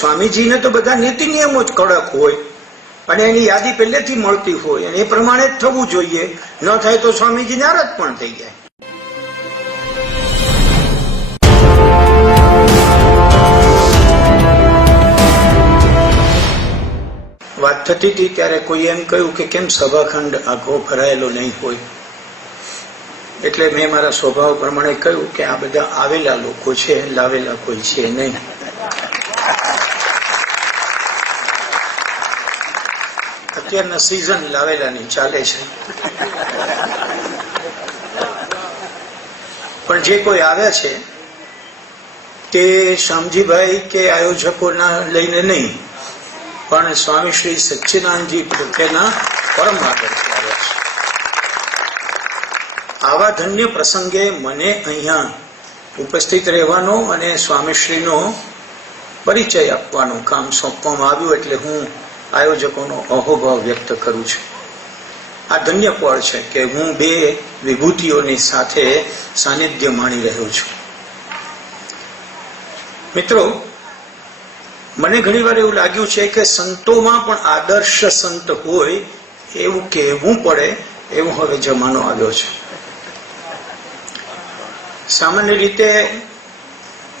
સ્વામીજીને તો બધા નીતિ નિયમો જ કડક હોય અને એની યાદી પહેલેથી મળતી હોય અને એ પ્રમાણે જ થવું જોઈએ. ન થાય તો સ્વામીજી નારાજ પણ થઈ જાય. વાત થતી હતી ત્યારે કોઈ એમ કહ્યું કે કેમ સભાખંડ આખો ભરાયેલો નહીં હોય? એટલે મેં મારા સ્વભાવ પ્રમાણે કહ્યું કે આ બધા આવેલા લોકો છે, લાવેલા કોઈ છે નહીં. અત્યારના સિઝન લાવેલાની ચાલે છે પણ જે કોઈ આવ્યા છે તે શામજીભાઈ કે આયોજકોના લઈને નહીં પણ સ્વામી શ્રી સચ્ચિદાનંદજી પ્રત્યેના પરમ આદર્શ આવ્યા છે આવા ધન્ય પ્રસંગે મને અહીંયા ઉપસ્થિત રહેવાનો અને સ્વામીશ્રીનો પરિચય આપવાનું કામ સોંપવામાં આવ્યું એટલે હું આયોજકોનો અહોભાવ વ્યક્ત કરું છું. આ ધન્ય પળ છે કે હું બે વિભૂતિઓની સાથે સાનિધ્ય માણી રહ્યો છું. મિત્રો, મને ઘણીવાર એવું લાગ્યું છે કે સંતોમાં પણ આદર્શ સંત હોય એવું કહેવું પડે એવું હવે જમાનો આવ્યો છે. સામાન્ય રીતે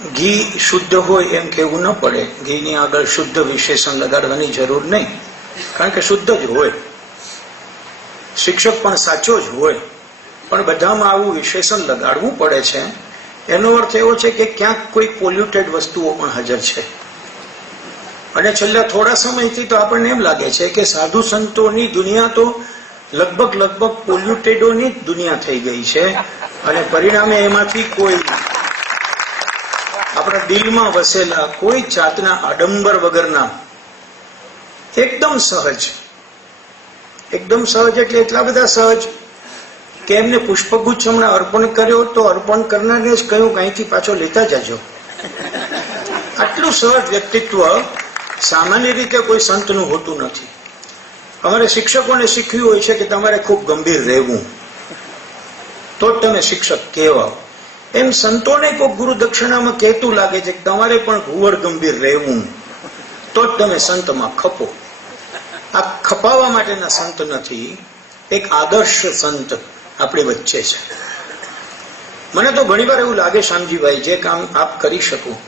ઘી શુદ્ધ હોય એમ કહેવું ન પડે. ઘીની આગળ શુદ્ધ વિશેષણ લગાડવાની જરૂર નહીં. કારણ કે શુદ્ધ જ હોય. શિક્ષક પણ સાચો જ હોય. પણ બધામાં આવું વિશેષણ લગાડવું પડે છે. એનો અર્થ એવો છે કે ક્યાંક કોઈ પોલ્યુટેડ વસ્તુઓ પણ હાજર છે. અને છેલ્લા થોડા સમયથી તો આપણને એમ લાગે છે કે સાધુ સંતોની દુનિયા તો લગભગ લગભગ પોલ્યુટેડોની જ દુનિયા થઈ ગઈ છે. અને પરિણામે એમાંથી કોઈ આપણા દિલમાં વસેલા કોઈ જાતના આડંબર વગરના એકદમ સહજ એકદમ સહજ એટલે એટલા બધા સહજ કે એમને પુષ્પગુચ્છ અર્પણ કર્યો તો અર્પણ કરનારને જ કહ્યું કે પાછો લેતા જજો. આટલું સહજ વ્યક્તિત્વ સામાન્ય રીતે કોઈ સંતનું હોતું નથી. અમારે શિક્ષકોને શીખવ્યું હોય છે કે તમારે ખૂબ ગંભીર રહેવું. તો જ તમે શિક્ષક કહેવાઓ. એમ સંતોને કોઈ ગુરુ દક્ષિણામાં કહેતું લાગે છે કે તમારે પણ ઘુવડ ગંભીર રહેવું. તો જ તમે સંતમાં ખપો. આ ખપાવવા માટેના સંત નથી, એક આદર્શ સંત આપણી વચ્ચે છે. મને તો ઘણીવાર એવું લાગે શ્યામજીભાઈ જે કામ આપ કરી શકો.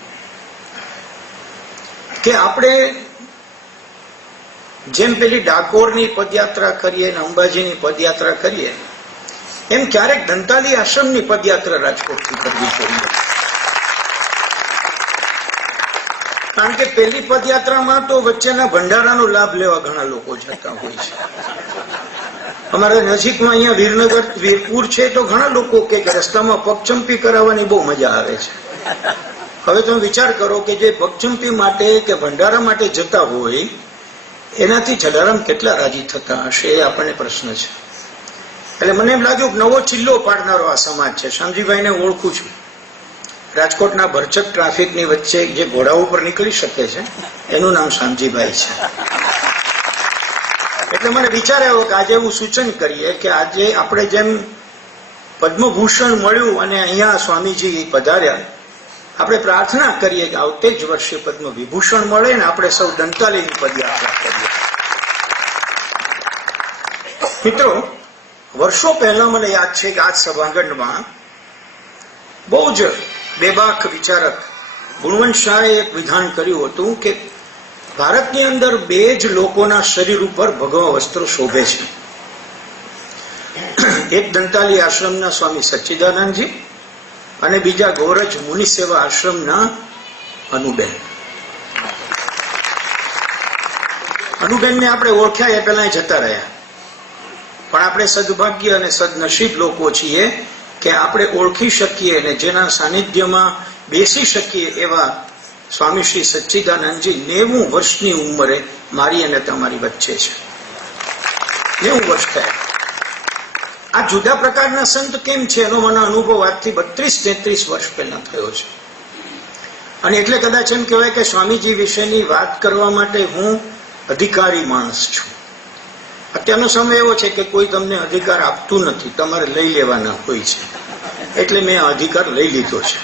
કે આપણે જેમ પેલી ડાકોરની પદયાત્રા કરીએ ને અંબાજીની પદયાત્રા કરીએ એમ ક્યારેક દંતાલી આશ્રમની પદયાત્રા રાજકોટથી કરવી જોઈએ કારણ કે પેલી પદયાત્રામાં તો વચ્ચેના ભંડારાનો લાભ લેવા ઘણા લોકો જતા હોય છે. અમારા નજીકમાં અહીંયા વીરનગર, વીરપુર છે તો ઘણા લોકો કે રસ્તામાં પગચંપી કરાવવાની બહુ મજા આવે છે. હવે તમે વિચાર કરો કે જે પગચંપી માટે કે ભંડારા માટે જતા હોય, એનાથી જલારામ કેટલા રાજી થતા હશે એ આપણને પ્રશ્ન છે. એટલે મને એમ લાગ્યું કે નવો ચિલ્લો પાડનારો આ સમાજ છે. શામજીભાઈને ઓળખું છું. રાજકોટના ભરચક ટ્રાફિકની વચ્ચે જે ઘોડા ઉપર નીકળી શકે છે, એનું નામ શામજીભાઈ છે. એટલે મને વિચાર આવ્યો કે આજે એવું સૂચન કરીએ કે આજે આપણે જેમ પદ્મભૂષણ મળ્યું અને અહીંયા સ્વામીજી પધાર્યા, આપણે પ્રાર્થના કરીએ કે આવતે જ વર્ષે પદ્મ વિભૂષણ મળે ને આપણે સૌ દંતાલીની પદયાત્રા કરીએ. મિત્રો વર્ષો પહેલા મને યાદ છે કે આ સભાંગણમાં બહુ જ બેબાક વિચારક ગુણવંત શાહે એક વિધાન કર્યું હતું કે ભારતની અંદર બે જ લોકોના શરીર ઉપર ભગવા વસ્ત્રો શોભે છે. એક દંતાલી આશ્રમના સ્વામી સચ્ચિદાનંદજી અને બીજા ગોરજ મુનિ સેવા આશ્રમના અનુબેન. અનુબેનને આપણે ઓળખ્યા એ પહેલા જતા રહ્યા. પણ આપણે સદભાગ્ય અને સદનસીબ લોકો છીએ કે આપણે ઓળખી શકીએ અને જેના સાનિધ્યમાં બેસી શકીએ એવા સ્વામી શ્રી સચ્ચિદાનંદજી નેવું વર્ષની ઉંમરે મારી અને તમારી વચ્ચે છે. નેવું વર્ષ થયા. આ જુદા પ્રકારના સંત કેમ છે? એનો મને અનુભવ આજથી બત્રીસ તેત્રીસ વર્ષ પહેલા થયો છે. અને એટલે કદાચ એમ કહેવાય કે સ્વામીજી વિશેની વાત કરવા માટે હું અધિકારી માણસ છું. અત્યારનો સમય એવો છે કે કોઈ તમને અધિકાર આપતું નથી, તમારે લઈ લેવાના હોય છે. એટલે મેં અધિકાર લઈ લીધો છે.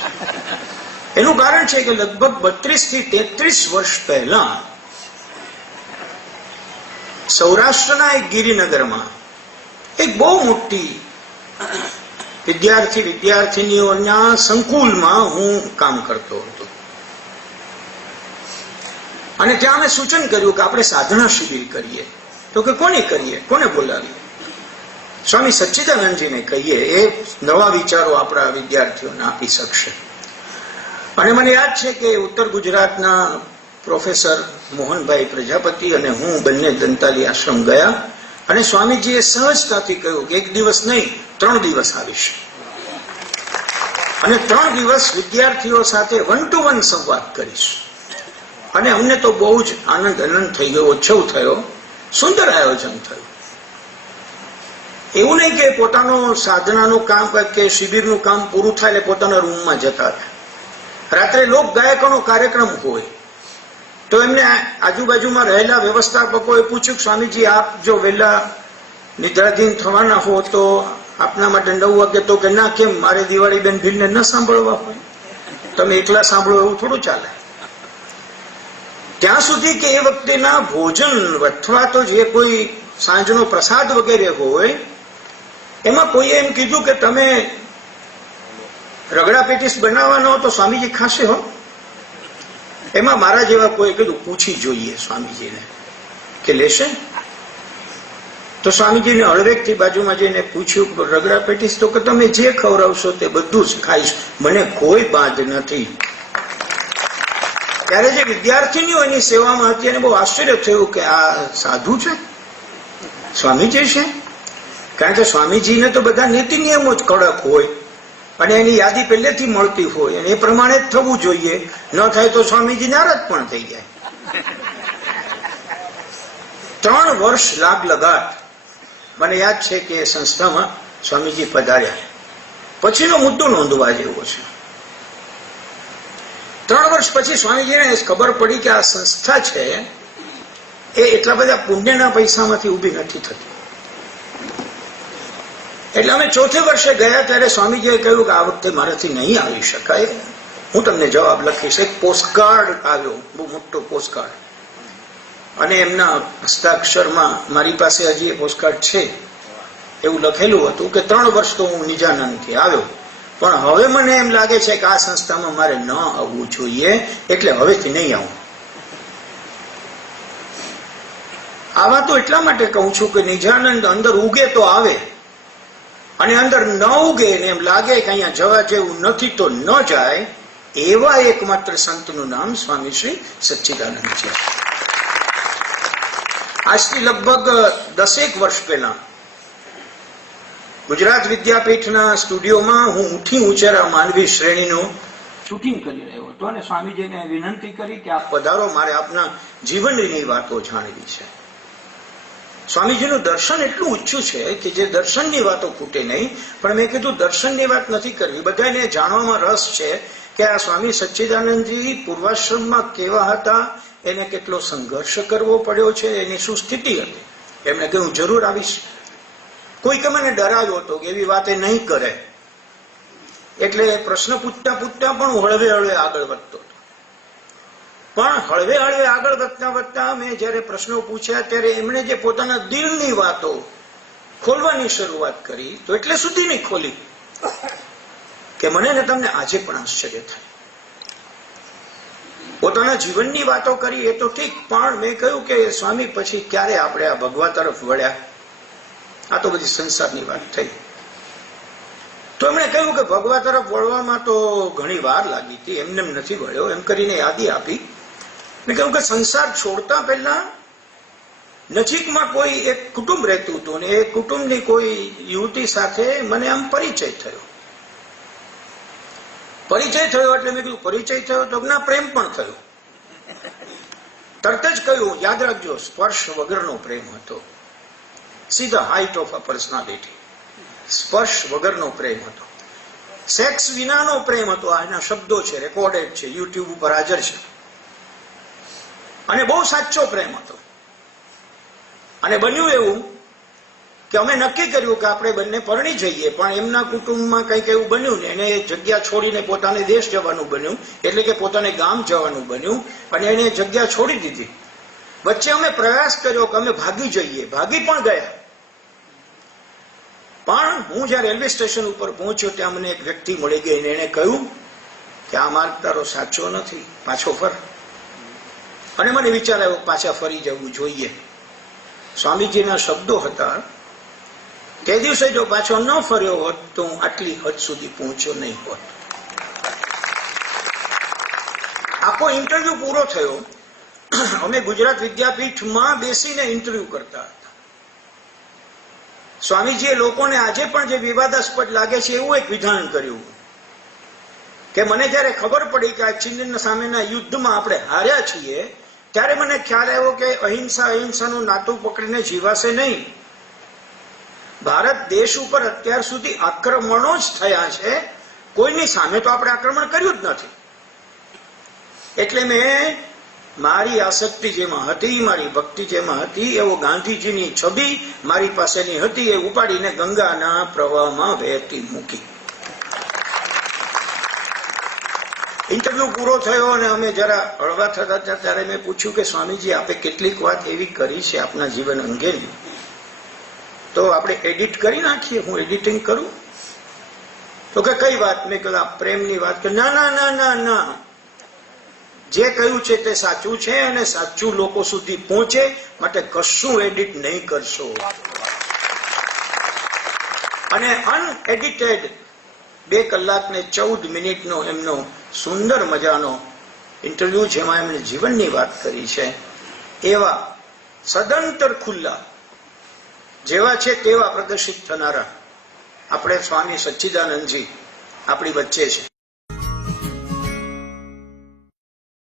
એનું કારણ છે કે લગભગ બત્રીસથી તેત્રીસ વર્ષ પહેલા સૌરાષ્ટ્રના એક ગિરિનગરમાં એક બહુ મોટી વિદ્યાર્થી વિદ્યાર્થીનીઓના સંકુલમાં હું કામ કરતો હતો. અને ત્યાં મેં સૂચન કર્યું કે આપણે સાધના શિબિર કરીએ. તો કે કોને કરીએ? કોને બોલાવીએ? સ્વામી સચ્ચિદાનંદજીને કહીએ, એ નવા વિચારો આપણા વિદ્યાર્થીઓને આપી શકશે. અને મને યાદ છે કે ઉત્તર ગુજરાતના પ્રોફેસર મોહનભાઈ પ્રજાપતિ અને હું બંને દંતાલી આશ્રમ ગયા અને સ્વામીજીએ સહજતાથી કહ્યું કે એક દિવસ નહીં, ત્રણ દિવસ આવીશ. અને ત્રણ દિવસ વિદ્યાર્થીઓ સાથે વન ટુ વન સંવાદ કરીશ. અને અમને તો બહુ જ આનંદ આનંદ થઈ ગયો ઓછો થયો. સુંદર આયોજન થયું. એવું નહીં કે પોતાનું સાધનાનું કામ કે શિબિરનું કામ પૂરું થાય એટલે પોતાના રૂમમાં જતા હતા રાત્રે લોક ગાયકોનો કાર્યક્રમ હોય, તો એમને આજુબાજુમાં રહેલા વ્યવસ્થાપકોએ પૂછ્યું સ્વામીજી, આપ જો વહેલા નિદ્રાધીન થવાના હો, તો આપના માટે નવ વાગે તો કે ના, કેમ? મારે દિવાળી બેન ભીલને ન સાંભળવા હોય. તમે એકલા સાંભળો એવું થોડું ચાલે. ત્યાં સુધી કે એ વખતેના ભોજન અથવા તો જે કોઈ સાંજનો પ્રસાદ વગેરે હોય, એમાં કોઈએ એમ કીધું કે તમે રગડા પેટીસ બનાવવાનો તો સ્વામીજી ખાશે હો. એમાં મારા જેવા કોઈ કીધું, પૂછી જોઈએ સ્વામીજીને કે લેશે? તો સ્વામીજીને હળવેકથી બાજુમાં જઈને પૂછ્યું રગડા પેટીસ તો કે તમે જે ખવડાવશો તે બધું જ ખાઈશ. મને કોઈ બાંધ નથી. ત્યારે જે વિદ્યાર્થીનીઓ એની સેવામાં હતી એને બહુ આશ્ચર્ય થયું કે આ સાધુ છે? સ્વામીજી છે? કારણ કે સ્વામીજીને તો બધા નીતિ નિયમો જ કડક હોય અને એની યાદી પહેલેથી મળતી હોય અને એ પ્રમાણે જ થવું જોઈએ. ન થાય તો સ્વામીજી નારાજ પણ થઈ જાય. ત્રણ વર્ષ લાગ લગાટ મને યાદ છે કે સંસ્થામાં સ્વામીજી પધાર્યા. પછીનો મુદ્દો નોંધવા જેવો છે. ત્રણ વર્ષ પછી સ્વામીજીને ખબર પડી કે આ સંસ્થા છે, એ એટલા બધા પુણ્યના પૈસામાંથી ઊભી નથી થતી. એટલે અમે ચોથે વર્ષે ગયા ત્યારે સ્વામીજીએ કહ્યું કે આ વખતે મારાથી નહીં આવી શકાય. હું તમને જવાબ લખીશ. એક પોસ્ટકાર્ડ આવ્યો, બહુ મોટો પોસ્ટકાર્ડ અને એમના હસ્તાક્ષરમાં મારી પાસે હજી એ પોસ્ટકાર્ડ છે. એવું લખેલું હતું કે ત્રણ વર્ષ તો હું નિજાનંદથી આવ્યો. પણ હવે મને એમ લાગે છે કે આ સંસ્થામાં મારે ન આવવું જોઈએ, એટલે હવેથી નહીં આવું. આવા તો એટલા માટે કહું છું કે નિજાનંદ અંદર ઉગે તો આવે, અને અંદર ન ઉગે ને એમ લાગે કે અહીંયા જવા જેવું નથી તો ન જાય, એવા એકમાત્ર સંતનું નામ સ્વામી શ્રી સચ્ચિદાનંદ છે. આજથી લગભગ દસેક વર્ષ પહેલા ગુજરાત વિદ્યાપીઠના સ્ટુડિયોમાં હું ઊંઠી ઉંચેરા માનવી શ્રેણીનું શૂટિંગ કરી રહ્યો હતો અને સ્વામીજીને વિનંતી કરી કે આપ પધારો મારે આપના જીવનની વાતો જાણવી છે. સ્વામીજીનું દર્શન એટલું ઊંચું છે કે જે દર્શનની વાતો ખૂટે નહીં પણ મેં કીધું દર્શનની વાત નથી કરવી. બધાને જાણવામાં રસ છે કે આ સ્વામી સચ્ચિદાનંદજી પૂર્વાશ્રમમાં કેવા હતા એને કેટલો સંઘર્ષ કરવો પડ્યો છે એની શું સ્થિતિ હતી. એમણે કહ્યું જરૂર આવીશ. કોઈક મને ડરાવ્યો હતો કે એવી વાતે નહીં કરે. એટલે પ્રશ્ન પૂછતા પૂછતા પણ હું હળવે હળવે આગળ વધતો હતો. પણ હળવે હળવે આગળ વધતા વધતા મેં જયારે પ્રશ્નો પૂછ્યા ત્યારે એમણે જે પોતાના દિલની વાતો ખોલવાની શરૂઆત કરી, તો એટલે સુધી નહીં ખોલી, કે મને ને તમને આજે પણ આશ્ચર્ય થાય. પોતાના જીવનની વાતો કરી એ તો ઠીક, પણ મેં કહ્યું કે સ્વામી, પછી ક્યારે આપણે આ ભગવા તરફ વળ્યા? આ તો બધી સંસારની વાત થઈ. તો એમણે કહ્યું કે ભગવા તરફ વળવામાં તો ઘણી વાર લાગી હતી, એમને નથી વળ્યો, એમ કરીને યાદી આપી. મેં કહ્યું કે સંસાર છોડતા પહેલા નજીકમાં કોઈ એક કુટુંબ રહેતું હતું ને એ કુટુંબની કોઈ યુવતી સાથે મને આમ પરિચય થયો. પરિચય થયો એટલે મેં કીધું, પરિચય થયો તો ના પ્રેમ પણ થયો. તરત જ કહ્યું, યાદ રાખજો, સ્પર્શ વગરનો પ્રેમ હતો. See the height of a personality સ્પર્શ વગરનો પ્રેમ હતો. સેક્સ વિનાનો પ્રેમ હતો. આ એના શબ્દો છે રેકોર્ડેડ છે યુટ્યુબ ઉપર હાજર છે. અને બહુ સાચો પ્રેમ હતો. અને બન્યું એવું કે અમે નક્કી કર્યું કે આપણે બંને પરણી જઈએ, પણ એમના કુટુંબમાં કંઈક એવું બન્યું ને, એને જગ્યા છોડીને પોતાને દેશ જવાનું બન્યું, એટલે કે પોતાને ગામ જવાનું બન્યું, અને એને જગ્યા છોડી દીધી. વચ્ચે અમે પ્રયાસ કર્યો કે અમે ભાગી જઈએ. ભાગી પણ ગયા. પણ હું જ્યારે રેલવે સ્ટેશન ઉપર પહોંચ્યો ત્યાં મને એક વ્યક્તિ મળી ગઈ અને એણે કહ્યું કે આ માર્ગ તારો સાચો નથી, પાછો ફર. અને મને વિચાર આવ્યો, પાછા ફરી જવું જોઈએ. સ્વામીજીના શબ્દો હતા, તે દિવસે જો પાછો ન ફર્યો હોત તો હું આટલી હદ સુધી પહોંચ્યો નહીં હોત. આખો ઇન્ટરવ્યુ પૂરો થયો. અમે ગુજરાત વિદ્યાપીઠમાં બેસીને ઇન્ટરવ્યુ કરતા હતા. સ્વામીજીએ લોકોને આજે પણ જે વિવાદાસ્પદ લાગે છે એવું એક વિધાન કર્યું. કે મને જયારે ખબર પડી કે આ ચીન સામેના યુદ્ધમાં આપણે હાર્યા છીએ, ત્યારે મને ખ્યાલ આવ્યો કે અહિંસા, અહિંસાનું નાતું પકડીને જીવાશે નહીં. ભારત દેશ ઉપર અત્યાર સુધી આક્રમણો જ થયા છે, કોઈની સામે તો આપણે આક્રમણ કર્યું જ નથી. એટલે મેં મારી આસક્તિ જેમાં હતી, મારી ભક્તિ જેમાં હતી, એવો ગાંધીજીની છબી મારી પાસેની હતી, એ ઉપાડીને ગંગાના પ્રવાહમાં વહેતી મૂકી. ઇન્ટરવ્યુ પૂરો થયો અને અમે જરા હળવા થતા હતા ત્યારે મેં પૂછ્યું કે સ્વામીજી, આપે કેટલીક વાત એવી કરી છે આપના જીવન અંગેની? તો આપણે એડિટ કરી નાખીએ, હું એડિટિંગ કરું? તો કે કઈ વાત? મેં કહ્યું પ્રેમની વાત કે ના ના ના ના ના. જે કહ્યું છે તે સાચું છે અને સાચું લોકો સુધી પહોંચે માટે કશું એડિટ નહીં કરશો. અને અનએડિટેડ બે કલાક ને ચૌદ મિનિટનો એમનો સુંદર મજાનો ઇન્ટરવ્યુ જેમાં એમણે જીવનની વાત કરી છે. એવા સદંતર ખુલ્લા જેવા છે તેવા પ્રદર્શિત થનારા આપણે સ્વામી સચ્ચિદાનંદજી આપણી વચ્ચે છે.